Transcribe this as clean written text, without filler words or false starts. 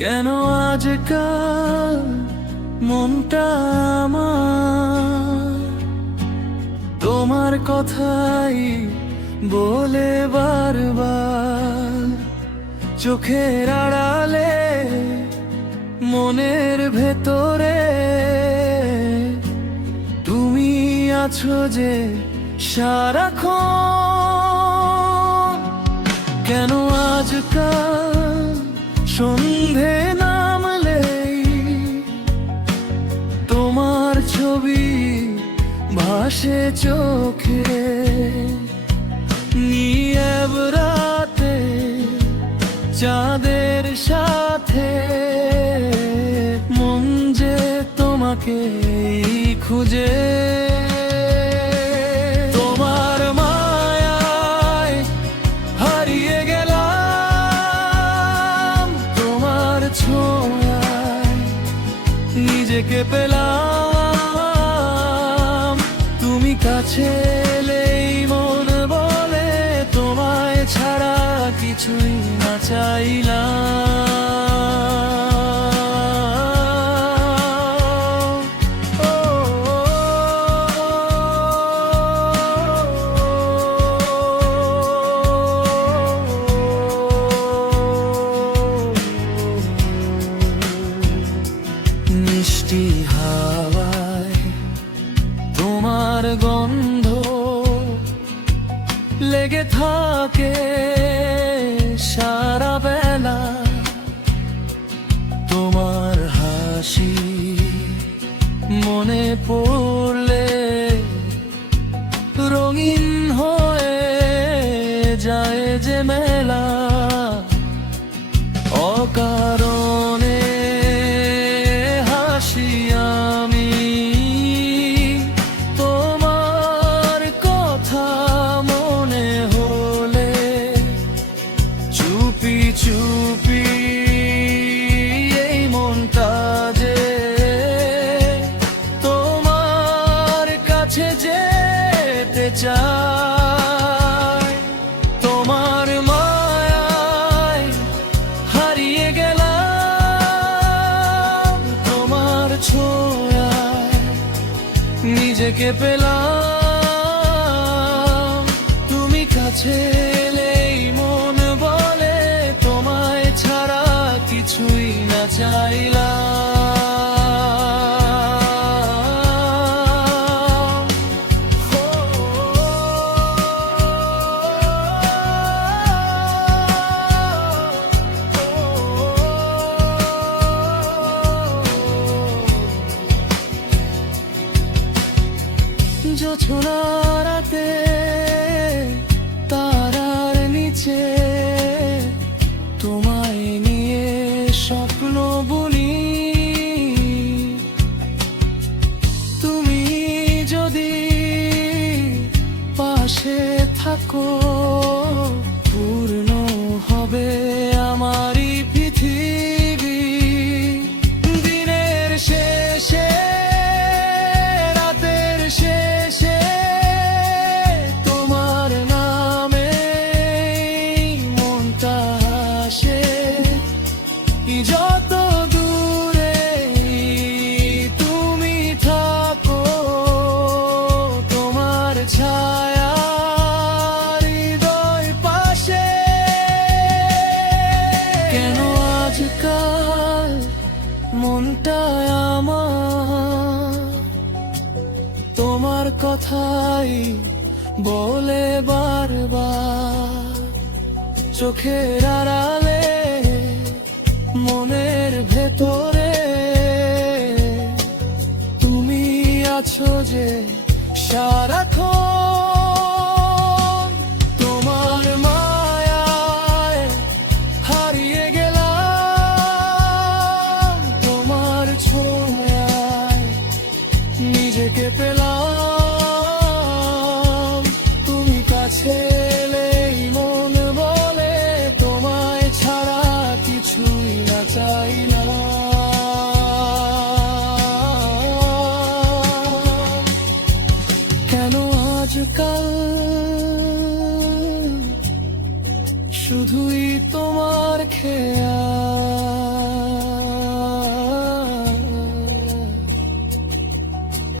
কেন আজকাল মনটা আমার তোমার কথাই বলে বারবার, চোখের আড়ালে মনের ভেতরে তুমি আছো যে সারাক্ষণ। কেন আজকাল সন্ধে নামলেই তোমার ছবি ভাসে চোখে, নীরব রাতে চাঁদের সাথে মন যে তোমাকে খুঁজে। তোমার মায়ায় হারিয়ে গেলাম, তোমার ছোঁয়ায় নিজেকে পেলাম। তুমি কাছে এলেই মন বলে তোমায় ছাড়া কিছুই না চাইলাম। মিষ্টি হাওয়ায় তোমার গন্ধ লেগে থাকে সারা বেলা, তোমার হাসি মনে পড়লে রঙিন হয়ে যায় যে মেলা। অকারণে হাসি আমি, তোমার কথা মনে হলে চুপি চুপি এই মনটা যে তোমার কাছে যেতে চায়। তোমার মায়ায় হারিয়ে গেলাম, তোমার ছোঁয়ায় নিজেকে পেলাম। তুমি কাছে এলেই মন বলে তোমায় ছাড়া কিছুই না চাইলাম। জোছনা রাতে তারার নিচে তোমায় নিয়ে স্বপ্ন বুনি। তুমি যদি পাশে থাকো পূর্ণ হবে আমারই পৃথিবী। দিনের শেষে রাতের শেষে তোমার নামে মনটা আসে। যত দূরে তুমি থাকো তোমার ছায়া হৃদয় পাশে। কেন আজকাল মনটা আমার তোমার কথাই বলে বারবার, চোখের আড়ালে মনের ভেতরে তুমি আছো যে সারাক্ষণ। তোমার মায়ায় হারিয়ে গেলাম, তোমার ছোঁয়ায় নিজেকে পেলাম। তুমি কাছে এলেই মন বলে তোমায় ছাড়া কিছুই না চাইলাম। কেন আজকাল শুধুই তোমার খেয়াল